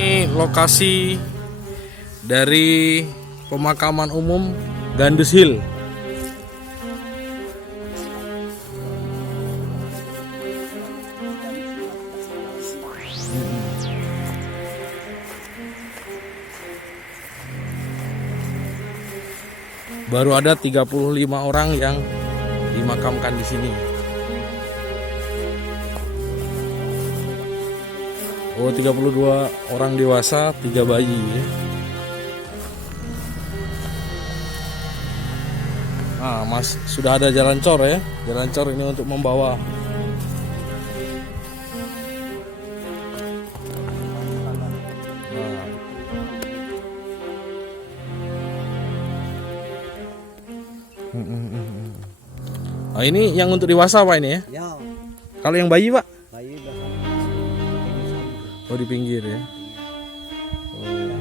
Ini lokasi dari pemakaman umum Gandes Hill. Baru ada 35 orang yang dimakamkan di sini. Oh, 32 orang dewasa, 3 bayi ya. Nah, Mas, sudah ada jalan cor ya. Jalan cor ini untuk membawa. Nah, ini yang untuk dewasa Pak ini ya? Ya, Kalau yang bayi Pak? bayi udah Oh, di pinggir ya. Oh.